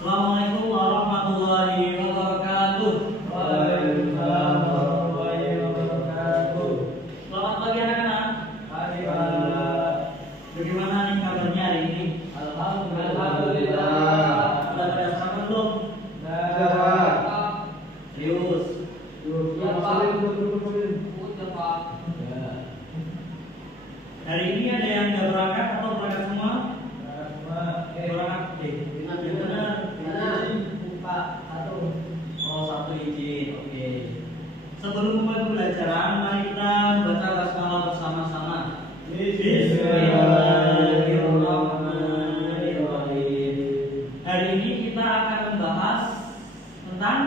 Assalamualaikum warahmatullahi wabarakatuh. Waalaikumsalam warahmatullahi wabarakatuh. Selamat pagi anak-anak. Pagi Pak. Bagaimana nih kabarnya hari ini? Alhamdulillah. Sudah pada sarapan belum? Nah, Serius? Hari ini ada yang nggak berangkat atau berangkat semua? Berangkat. Yang benar. Oh, satu izin. Oke. Sebelum mulai pembelajaran, mari kita baca basmalah bersama-sama. Bismillahirrahmanirrahim. Hari ini kita akan membahas tentang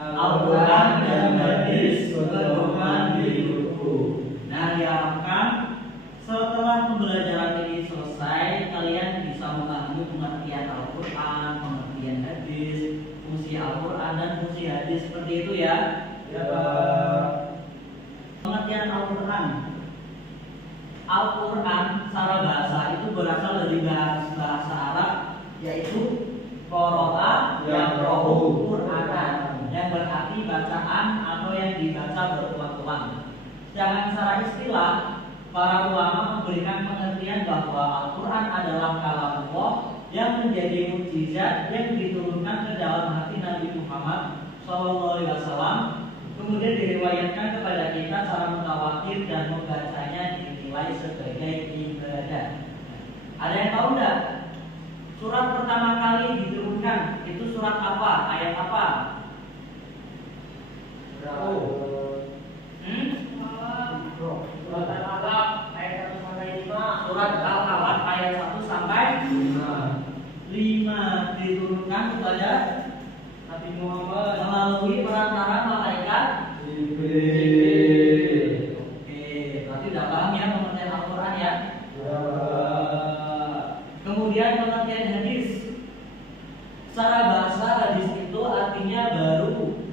Al-Quran dan hadis pedoman hidupku. Nah, diharapkan setelah pembelajaran ini selesai, kalian bisa memahami pengertian Al-Quran, pengertian hadis, fungsi Al-Quran dan fungsi hadis seperti itu ya. Ya Pak. Pengertian Al-Quran. Al-Quran secara bahasa itu berasal dari bahasa Arab, yaitu qara'a yaqra'u Qur'anan, yang berarti bacaan atau yang dibaca berulang-ulang. Sedangkan secara istilah, para ulama memberikan pengertian bahwa Al-Quran adalah kalamullah yang menjadi mukjizat yang diturunkan ke dalam hati Nabi Muhammad SAW. Kemudian diriwayatkan kepada kita secara mutawatir dan membacanya dinilai sebagai ibadah. Ada yang tahu enggak? Surat pertama kali diturunkan itu surat apa? Ayat apa? Surat Al-Alaq ayat 1 sampai 5. Surat Al-Alaq ayat 1 sampai 5 diturunkan kepada Nabi Muhammad melalui perantara malaikat Jibril. Oke, berarti udah paham ya pengertian Al-Quran ya? Kemudian pengertian hadis. Secara bahasa hadis itu artinya baru,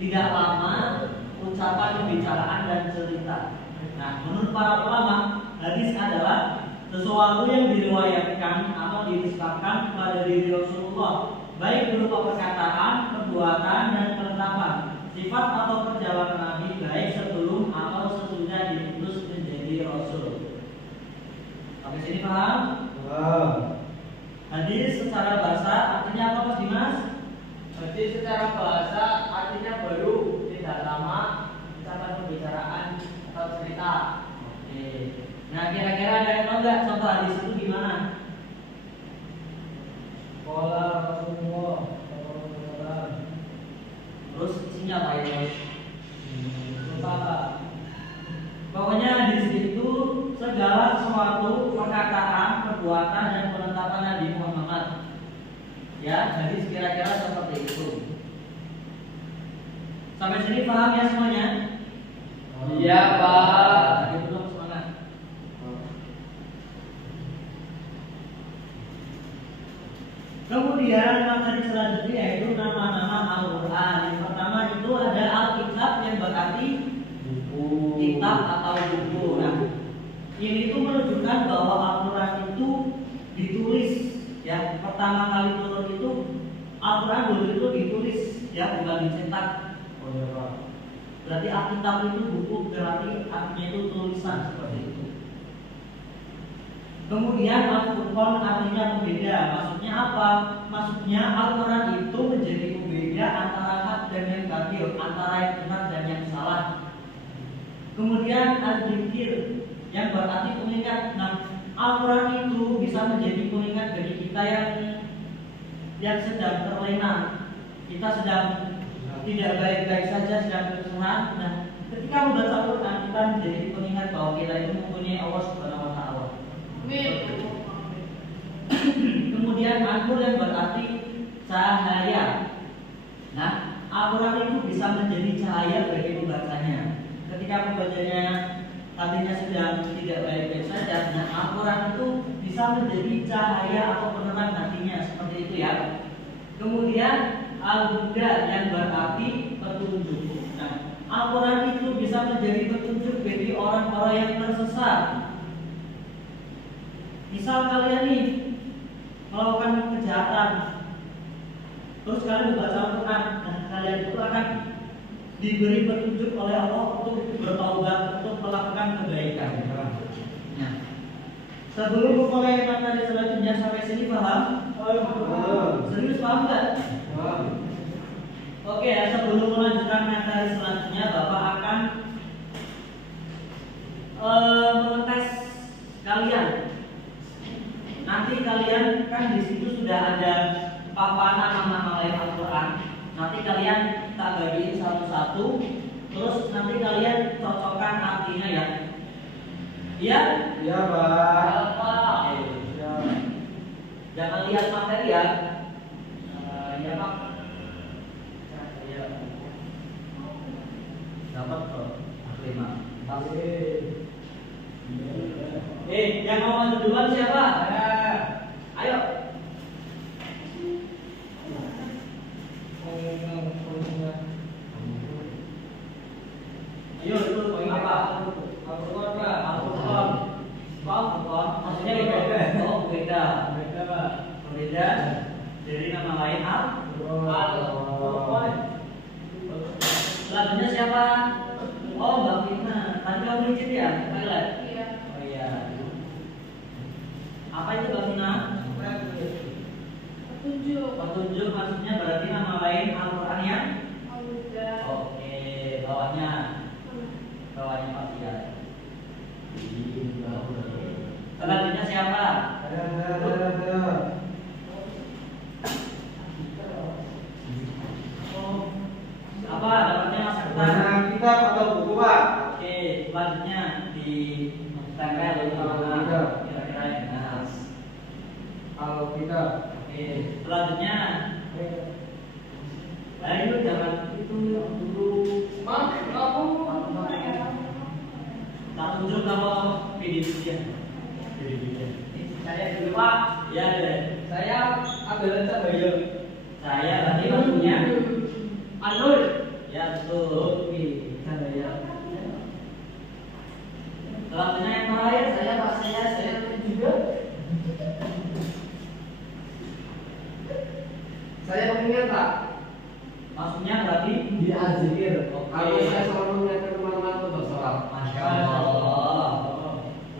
tidak lama, ucapan, pembicaraan dan cerita. Nah, menurut para ulama, hadis adalah sesuatu yang diriwayatkan atau dinisbahkan kepada diri Rasulullah, baik berupa perkataan, perbuatan dan penetapan sifat atau perjalanan Nabi, baik sebelum atau sesudah diutus menjadi Rasul. Sampai sini paham? Hadis secara bahasa artinya apa Mas Dimas? Hadis secara bahasa artinya baru, tidak lama, ucapan pembicaraan atau cerita. Oke. Nah, kira-kira ada yang tahu nggak contoh hadis itu gimana? Qala Rasulullah sallallahu alaihi wasallam. Terus isinya apa ya? Lupa. Pokoknya hadis itu segala sesuatu, perkataan, perbuatan dan penetapan Nabi Muhammad. Ya, hadis kira-kira seperti itu. Sampai sini paham ya semuanya? Iya Pak. Itu dong semangat. Kemudian materi selanjutnya yaitu nama-nama Al-Quran. Yang pertama itu ada Al-Kitab yang berarti kitab atau buku. Nah, ini tuh menunjukkan bahwa Al-Quran itu ditulis. Ya, pertama kali turun itu Al-Quran dulu itu ditulis, ya, bukan dicetak. Oh ya Pak. Berarti Alkitab itu buku, berarti artinya itu tulisan seperti itu. Kemudian Al-Furqan artinya pembeda. Maksudnya apa? Maksudnya Al-Quran itu menjadi pembeda antara hak dan yang batil, antara yang benar dan yang salah. Kemudian Al-Dzikir yang berarti pengingat. Nah, Al-Quran itu bisa menjadi pengingat bagi kita yang sedang terlena. Kita sedang tidak baik-baik saja, sedang kesusahan. Nah, ketika membaca Al-Quran kita menjadi pengingat bahwa kita itu mempunyai Allah Subhanahu wa Ta'ala. Kemudian An-Nur yang berarti cahaya. Nah, Al-Quran itu bisa menjadi cahaya bagi pembacanya. Ketika pembacanya hatinya sedang tidak baik-baik saja, nah Al-Quran itu bisa menjadi cahaya atau penerang hatinya, seperti itu ya. Kemudian Al-Huda yang berarti petunjuk. Nah, Al-Quran itu bisa menjadi petunjuk bagi orang-orang yang tersesat. Misal kalian nih melakukan kejahatan, terus kalian membaca Al-Quran. Nah, kalian itu akan diberi petunjuk oleh Allah untuk bertaubat, untuk melakukan kebaikan. Nah, sebelum memulai materi selanjutnya sampai sini paham? Serius paham nggak? Oke ya, sebelum melanjutkan materi selanjutnya, Bapak akan mengetes kalian. Nanti kalian kan di situ sudah ada paparan nama-nama lain Al-Quran. Nanti kalian tak bagiin satu-satu, terus nanti kalian cocokkan artinya ya. Iya? Iya, Pak. Pak. Ya. Jangan lihat materi ya. Ya Pak. Ya. Dapat kok. 5. Yang mau maju duluan siapa? Ayo. Ayo itu poin apa? Al-Quran Pak. Al-Quran. Al-Quran. Maksudnya beda. Oh beda. Beda, Pak. Berbeda dari nama lain Al-Quran. Selanjutnya siapa? Oh Mbak Fitna. Tadi kamu izin ya? Toilet. Iya. Oh iya. Apa itu Mbak Fitna? Petunjuk. Petunjuk maksudnya berarti nama lain Al-Quran ya? Al-Huda. Oke, bawahnya Pak Tia. Selanjutnya siapa? Apa dapatnya Mas Akbar? Kitab atau buku, Pak? Oke, selanjutnya di tempel itu Al-Huda. kira-kira yang benar. Al-Kitab. Oke, selanjutnya ayo jangan itu dulu. Tak tunjuk kalau PDF-nya. Saya dulu Pak. Ya deh. Saya Abdul Sabayo. Saya berarti maksudnya Anur. ya betul. Sabayo. Selanjutnya yang terakhir saya Pak saya juga. Saya pengingat Pak. Maksudnya berarti Di Azikir. Oke. Kalau saya selalu mengingatkan teman-teman untuk sholat. Masya Allah.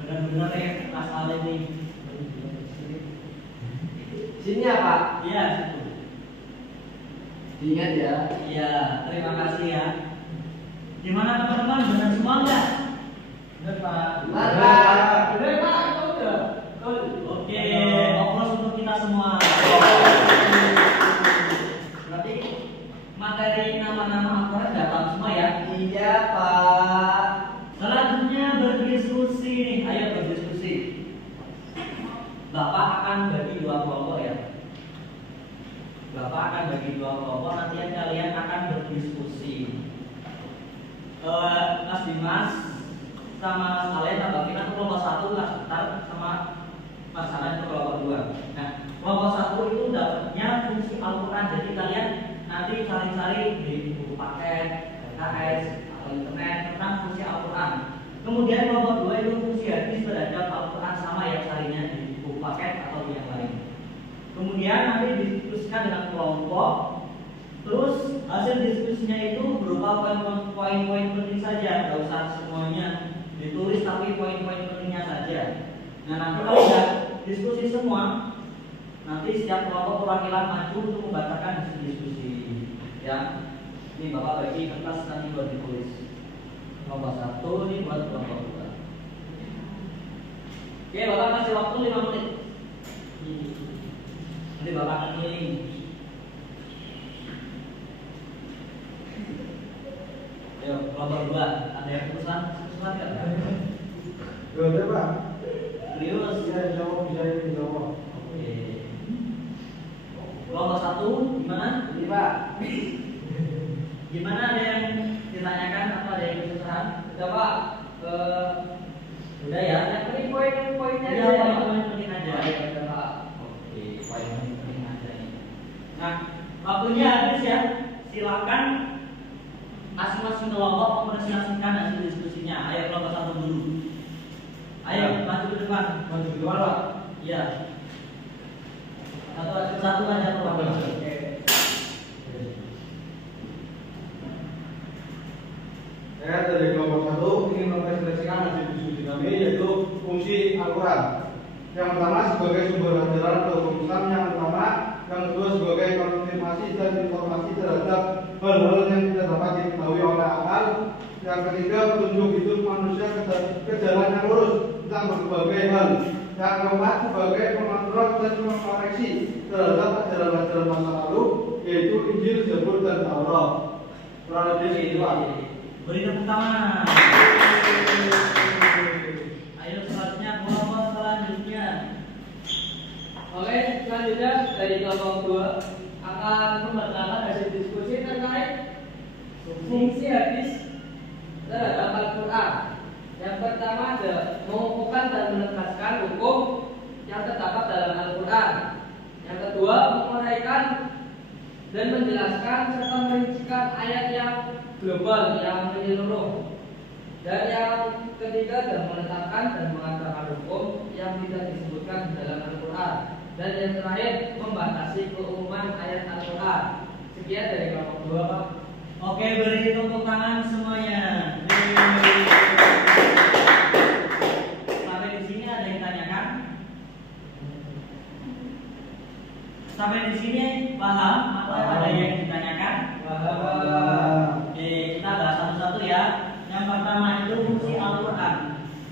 Benar-benar ya Mas Ali ini. Sini ya Pak. Iya situ. Diingat ya. Iya, terima kasih ya. Gimana teman-teman? Benar semua enggak? Benar, Pak. Benar Pak. Itu udah. Oke, oпрос untuk kita semua. Berarti materi nama-nama Al-Quran dapat semua ya? Iya Pak. Selanjutnya berdiskusi nih, ayo berdiskusi. Bapak akan bagi dua kelompok ya. Bapak akan bagi dua kelompok, nanti kalian akan berdiskusi. Mas Dimas sama Mas Alen tambah Vina itu kelompok 1, Mas Bentar sama Mas Alen itu kelompok 2. Nah, kelompok 1 itu dapatnya fungsi Al-Quran. Jadi kalian nanti cari-cari di buku paket, LKS atau internet tentang fungsi Al-Quran. Kemudian kelompok 2 itu fungsi hadis terhadap Al-Quran sama yang carinya di buku paket atau di yang lain. Kemudian nanti didiskusikan dengan kelompok. Terus hasil diskusinya itu berupa poin-poin penting saja, nggak usah semuanya ditulis tapi poin-poin pentingnya saja. Nah nanti kalau sudah diskusi semua, nanti setiap kelompok perwakilan maju untuk membacakan hasil diskusi. Ya, ini Bapak bagi kertas nanti buat ditulis. Kelompok 1 ini buat kelompok 2. Oke, Bapak kasih waktu 5 menit. Nanti Bapak akan keliling. Ayo, kelompok 2, ada yang pesan nggak? Udah, Pak. Serius? Bisa dijawab, bisa dijawab. Oke. Kelompok 1 gimana? Ini Pak. Gimana, ada yang ditanyakan atau ada yang kesusahan? Udah Pak. Udah ya? Yang penting poin-poinnya Iya, aja. poin-poin penting aja. Udah Pak. Oke, poin-poin penting aja nih. Nah, waktunya habis ya. Silakan masing-masing kelompok mempresentasikan hasil diskusinya. Ayo kelompok 1 dulu. Ayo maju ke depan. Maju ke depan, Pak. Iya. Satu aja kelompok. Oke. ini, yaitu fungsi Al-Quran. Yang pertama sebagai sumber ajaran atau hukum Islam yang utama, yang kedua sebagai konfirmasi dan informasi terhadap hal-hal yang tidak dapat diketahui oleh akal, yang ketiga petunjuk hidup manusia ke jalan yang lurus tentang berbagai hal, yang keempat sebagai pengontrol dan mengoreksi terhadap ajaran-ajaran masa lalu, yaitu Injil, Zabur, dan Taurat. Kurang lebih itu. Beri tepuk tangan. Ayo selanjutnya kelompok selanjutnya. Oke, selanjutnya dari kelompok 2 akan membacakan hasil diskusi terkait fungsi hadis terhadap Al-Quran. Yang pertama adalah mengukuhkan dan menegaskan hukum yang terdapat dalam Al-Quran. Yang kedua, menguraikan dan menjelaskan serta merincikan ayat yang global yang menyeluruh. Dan yang ketiga adalah menetapkan dan mengatakan hukum yang tidak disebutkan di dalam Al-Quran. Dan yang terakhir, membatasi keumuman ayat Al-Quran. Sekian dari kelompok 2, Pak. Oke, beri tepuk tangan semuanya. Sampai di sini ada yang tanyakan? Sampai di sini paham atau ada yang ditanyakan? Oke, kita bahas satu-satu ya. Yang pertama itu fungsi Al-Quran.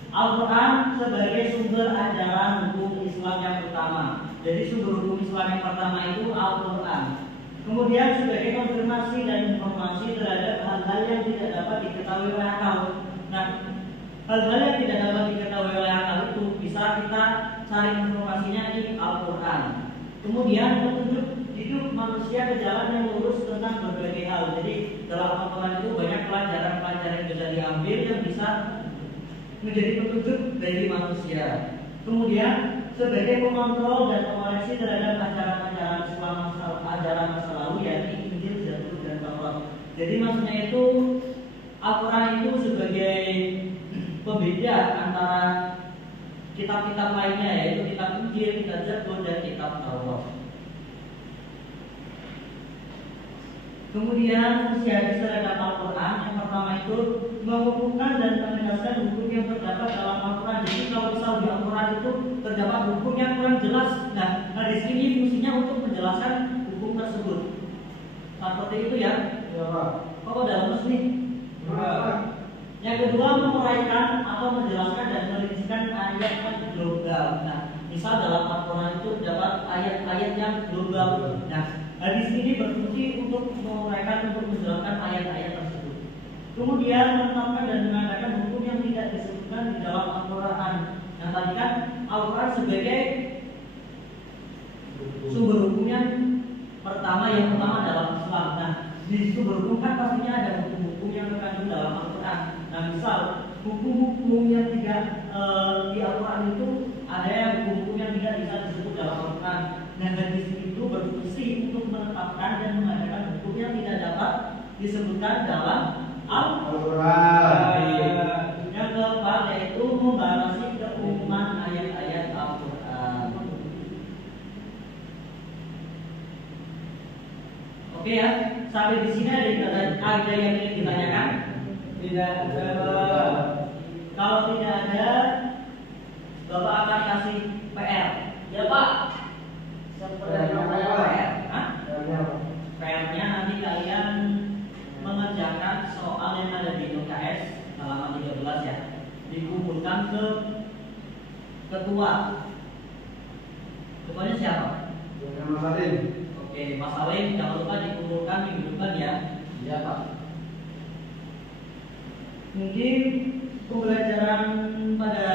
Al-Quran sebagai sumber ajaran hukum Islam yang utama. Jadi sumber hukum Islam yang pertama itu Al-Quran. Kemudian sebagai konfirmasi dan informasi terhadap hal-hal yang tidak dapat diketahui oleh akal. Nah, hal-hal yang tidak dapat diketahui oleh akal itu bisa kita cari informasinya di Al-Quran. Kemudian petunjuk hidup manusia ke jalan yang lurus tentang berbagai hal. Jadi dalam Al-Quran itu banyak pelajaran-pelajaran yang bisa diambil yang bisa menjadi petunjuk bagi manusia. Kemudian sebagai pengontrol dan pengoreksi terhadap ajaran-ajaran Islam ajaran masa lalu, yakni Injil, Zabur, dan Taurat. Jadi maksudnya itu Al-Quran itu sebagai pembeda antara kitab-kitab lainnya, yaitu kitab Injil, kitab Zabur, dan kitab Taurat. Kemudian fungsi hadis terhadap Al-Quran yang pertama itu mengukuhkan dan menegaskan hukum yang terdapat dalam Al-Quran. Jadi kalau misal di Al-Quran itu terdapat hukum yang kurang jelas, nah hadis ini fungsinya untuk menjelaskan hukum tersebut. Seperti itu ya. Kok udah lulus nih? Yang kedua, menguraikan atau menjelaskan dan merincikan ayat yang global. Nah, misal dalam Al-Quran itu terdapat ayat-ayat yang global. Nah, hadis ini berfungsi untuk menguraikan, untuk menjelaskan ayat-ayat tersebut. Kemudian menetapkan dan mengadakan hukum yang tidak disebutkan di dalam Al-Quran. Yang tadi kan Al-Quran sebagai sumber hukum yang pertama yang utama dalam Islam. Nah, di sumber hukum kan pastinya ada hukum-hukum yang terkandung dalam Al-Quran. Nah, misal hukum-hukum yang tidak di Al-Quran itu ada yang hukum-hukum yang tidak bisa disebut dalam Al-Quran. Nah, hadis itu berfungsi untuk menetapkan dan mengadakan hukum yang tidak dapat disebutkan dalam Al-Quran. Yang keempat yaitu membatasi keumuman ayat-ayat Al-Quran. Oke ya, sampai di sini ada yang ingin ditanyakan? Tidak ada. Kalau tidak ada, Bapak akan kasih PR. Ya Pak. Seperti PR. PR-nya nanti kalian mengerjakan soal yang ada di UKS halaman 13 ya. Dikumpulkan ke ketua. Ketuanya siapa? Mas Salim. Oke, Mas Salim jangan lupa dikumpulkan minggu depan ya. Iya Pak. Mungkin pembelajaran pada